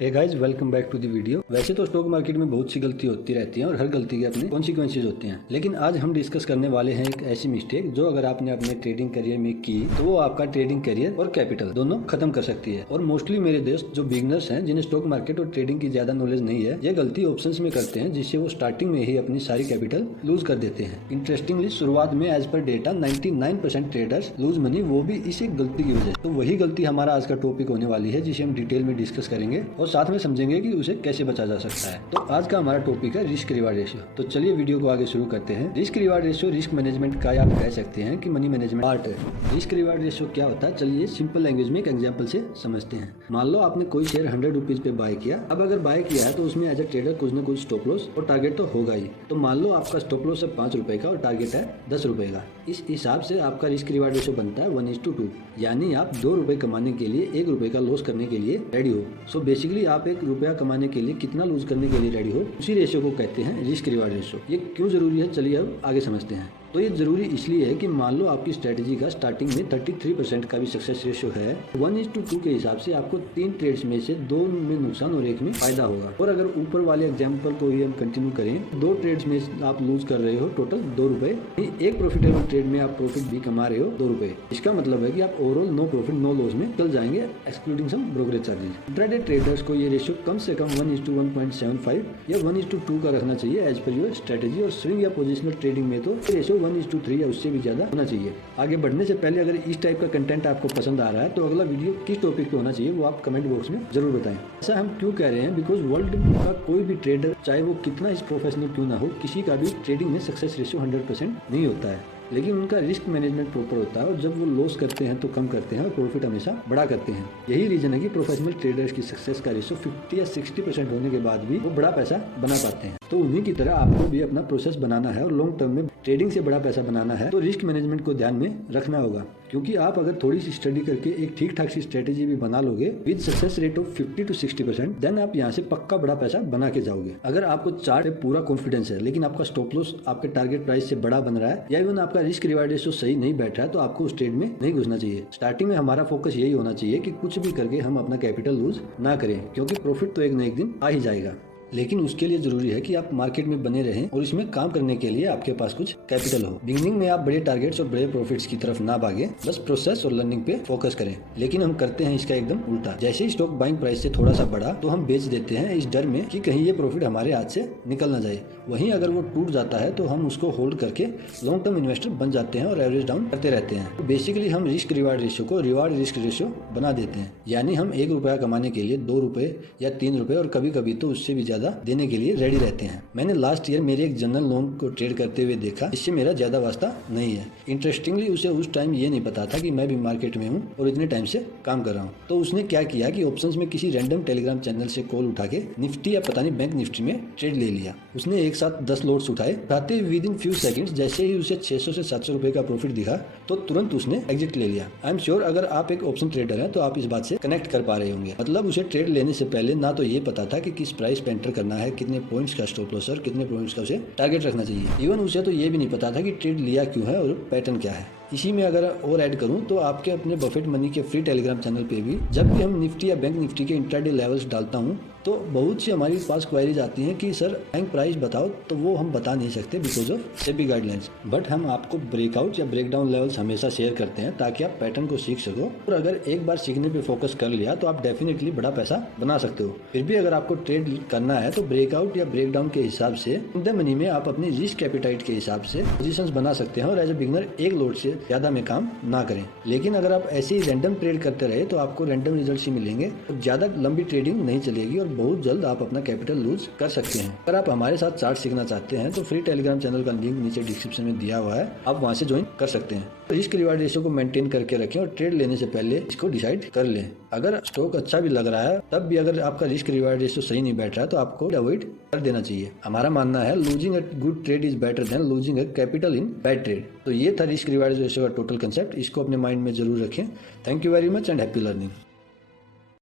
Hey guys, welcome back to the video. वैसे तो stock market में बहुत सी गलती होती रहती हैं और हर गलती के अपने कॉन्सिक्वेंसेज होते हैं, लेकिन आज हम डिस्कस करने वाले हैं एक ऐसी मिस्टेक जो अगर आपने अपने ट्रेडिंग करियर में की तो वो आपका ट्रेडिंग करियर और कैपिटल दोनों खत्म कर सकती है। और मोस्टली मेरे दोस्त जो बिगनर्स हैं, जिन्हें स्टॉक मार्केट और ट्रेडिंग की ज्यादा नॉलेज नहीं है, ये गलती ऑप्शंस में करते हैं, जिससे वो स्टार्टिंग में ही अपनी सारी कैपिटल लूज कर देते हैं। इंटरेस्टिंगली शुरुआत में as per data 99% traders lose money, वो भी इस एक गलती की वजह से। तो वही गलती हमारा आज का टॉपिक होने वाली है, जिसे हम डिटेल में डिस्कस करेंगे और साथ में समझेंगे कि उसे कैसे बचा जा सकता है। तो आज का हमारा टॉपिक है रिस्क रिवार्ड रेशियो। तो चलिए वीडियो को आगे शुरू करते हैं। Risk reward ratio risk management का आप कह सकते हैं कि मनी मैनेजमेंट पार्ट है। रिस्क रिवार्ड रेशियो क्या होता है, चलिए सिंपल लैंग्वेज में एक एग्जांपल से समझते हैं। मान लो आपने कोई शेयर 100 रुपीज पे बाय किया। अब अगर बाय किया है तो उसमें एज अ ट्रेडर कुछ न कुछ स्टॉप लॉस और टारगेट तो होगा ही। तो मान लो आपका स्टॉप लॉस है 5 रुपए का और टारगेट है 10 रुपए का। इस हिसाब से आपका रिस्क रिवार्ड रेशियो बनता है 1:2, यानी आप 2 रुपए कमाने के लिए 1 रुपए का लॉस करने के लिए रेडी हो। सो बेसिकली आप 1 रुपया कमाने के लिए कितना लूज करने के लिए रेडी हो, उसी रेशियो को कहते हैं रिस्क रिवार्ड रेशियो। ये क्यों जरूरी है, चलिए अब आगे समझते हैं। तो ये जरूरी इसलिए है कि मान लो आपकी स्ट्रेटेजी का स्टार्टिंग में 33% का भी सक्सेस रेशियो है, 1:2 के हिसाब से आपको 3 ट्रेड्स में से 2 में नुकसान और 1 में फायदा होगा। और अगर ऊपर वाले एग्जांपल को ही हम कंटिन्यू करें, 2 ट्रेड्स में आप लूज कर रहे हो टोटल 2 रुपए, एक प्रॉफिटेबल ट्रेड में आप प्रॉफिट भी कमा रहे हो 2 रुपए। इसका मतलब है कि आप overall no profit no loss में चल जाएंगे, excluding some brokerage charges. Intraday traders को ये रेशियो कम से कम 1:1.75 या 1:2 का रखना चाहिए एज पर योर स्ट्रेटेजी। और स्विंग या पोजिशनल ट्रेडिंग में तो रेशियो 1:3 या उससे भी ज्यादा होना चाहिए। आगे बढ़ने से पहले अगर इस टाइप का कंटेंट आपको पसंद आ रहा है तो अगला वीडियो किस टॉपिक पे होना चाहिए वो आप कमेंट बॉक्स में जरूर बताएं। ऐसा हम क्यों कह रहे हैं, बिकॉज वर्ल्ड का कोई भी ट्रेडर, चाहे वो कितना इस प्रोफेशनल क्यों ना हो, किसी का भी ट्रेडिंग में सक्सेस रेशियो 100% नहीं होता है, लेकिन उनका रिस्क मैनेजमेंट प्रॉपर होता है। और जब वो लॉस करते हैं तो कम करते हैं और प्रॉफिट हमेशा बड़ा करते हैं। यही रीजन है कि प्रोफेशनल ट्रेडर्स की सक्सेस का रेशियो 50 या 60% होने के बाद भी वो बड़ा पैसा बना पाते हैं। तो उन्हीं की तरह आपको भी अपना प्रोसेस बनाना है और लॉन्ग टर्म में ट्रेडिंग से बड़ा पैसा बनाना है, तो रिस्क मैनेजमेंट को ध्यान में रखना होगा। क्योंकि आप अगर थोड़ी सी स्टडी करके एक ठीक ठाक सी स्ट्रेटेजी भी बना लोगे with success rate of 50 to 60%, then आप यहाँ से पक्का बड़ा पैसा बना के जाओगे। अगर आपको चार्ट पे पूरा कॉन्फिडेंस है, लेकिन आपका स्टॉप लॉस आपके टारगेट प्राइस से बड़ा बन रहा है, या इवन आपका रिस्क रिवार्ड रेशियो सही नहीं बैठ रहा है, तो आपको उस ट्रेड में नहीं घुसना चाहिए। स्टार्टिंग में हमारा फोकस यही होना चाहिए कि कुछ भी करके हम अपना कैपिटल लूज ना करें, क्योंकि प्रॉफिट तो एक न एक दिन आ ही जाएगा। लेकिन उसके लिए जरूरी है कि आप मार्केट में बने रहें और इसमें काम करने के लिए आपके पास कुछ कैपिटल हो। बिगिनिंग में आप बड़े टारगेट्स और बड़े प्रॉफिट्स की तरफ ना भागे, बस प्रोसेस और लर्निंग पे फोकस करें। लेकिन हम करते हैं इसका एकदम उल्टा। जैसे ही स्टॉक बाइंग प्राइस से थोड़ा सा बढ़ा तो हम बेच देते हैं इस डर में कि कहीं ये प्रॉफिट हमारे हाथ से निकल ना जाए। वहीं अगर वो टूट जाता है तो हम उसको होल्ड करके लॉन्ग टर्म इन्वेस्टर बन जाते हैं और एवरेज डाउन करते रहते हैं। तो बेसिकली हम रिस्क रिवार्ड रेशियो को रिवार्ड रिस्क रेशियो बना देते हैं, यानी हम 1 रुपया कमाने के लिए 2 रुपए या 3 रुपए और कभी कभी तो उससे भी ज्यादा देने के लिए रेडी रहते हैं। मैंने लास्ट ईयर मेरे एक जनरल लोन को ट्रेड करते हुए देखा, इससे मेरा ज्यादा वास्ता नहीं है। इंटरेस्टिंगली उसे उस टाइम ये नहीं पता था कि मैं भी मार्केट में हूँ और इतने टाइम से काम कर रहा हूँ। तो उसने क्या किया कि ऑप्शंस में किसी रैंडम टेलीग्राम चैनल से कॉल उठा के निफ्टी या पता नहीं बैंक निफ्टी में ट्रेड ले लिया। उसने एक साथ 10 लॉट्स उठाते विद इन फ्यू सेकंड्स। जैसे ही उसे 600 से 700 रुपए का प्रॉफिट दिखा तो तुरंत उसने एग्जिट ले लिया। आई एम श्योर अगर आप एक ऑप्शन ट्रेडर हैं तो आप इस बात से कनेक्ट कर पा रहे होंगे। मतलब उसे ट्रेड लेने से पहले ना तो ये पता था कि किस प्राइस पे एंटर करना है, कितने पॉइंट्स का स्टॉप लॉस और कितने पॉइंट्स का उसे टारगेट रखना चाहिए। इवन उसे तो ये भी नहीं पता था कि ट्रेड लिया क्यों है और पैटर्न क्या है। इसी में अगर और ऐड करूं तो आपके अपने बफेट मनी के फ्री टेलीग्राम चैनल पे भी जब भी हम निफ्टी या बैंक निफ्टी के इंट्राडे लेवल्स डालता हूं तो बहुत सी हमारे पास क्वेरीज आती हैं कि सर बैंक प्राइस बताओ, तो वो हम बता नहीं सकते because of SEBI guidelines. But हम आपको ब्रेकआउट या ब्रेकडाउन लेवल्स हमेशा शेयर करते हैं ताकि आप पैटर्न को सीख सको। और अगर एक बार सीखने पे फोकस कर लिया तो आप डेफिनेटली बड़ा पैसा बना सकते हो। फिर भी अगर आपको ट्रेड करना है तो ब्रेकआउट या ब्रेकडाउन के हिसाब से इन द मनी में आप अपनी रिस्क एपिटाइट के हिसाब से पोजीशंस बना सकते हैं और एज ए बिगिनर एक लॉट से ज्यादा में काम ना करें। लेकिन अगर आप ऐसे ही रैंडम ट्रेड करते रहे तो आपको रैंडम रिजल्ट्स ही मिलेंगे और ज्यादा लंबी ट्रेडिंग नहीं चलेगी और बहुत जल्द आप अपना कैपिटल लूज कर सकते हैं। अगर आप हमारे साथ चार्ट सीखना चाहते हैं तो फ्री टेलीग्राम चैनल का लिंक नीचे डिस्क्रिप्शन में दिया हुआ है, आप वहां से ज्वाइन कर सकते हैं। रिस्क रिवार्ड रेशियो को मेंटेन करके रखें और ट्रेड लेने से पहले इसको डिसाइड कर लें। अगर स्टॉक अच्छा भी लग रहा है तब भी अगर आपका रिस्क रिवार्ड रेशियो सही नहीं बैठ रहा है तो आपको अवॉइड कर देना चाहिए। हमारा मानना है losing a good trade is better than losing a capital in bad trade. तो ये था रिस्क रिवार्ड रेशियो का टोटल कंसेप्ट, इसको अपने माइंड में जरूर रखें। Thank you very much and happy learning.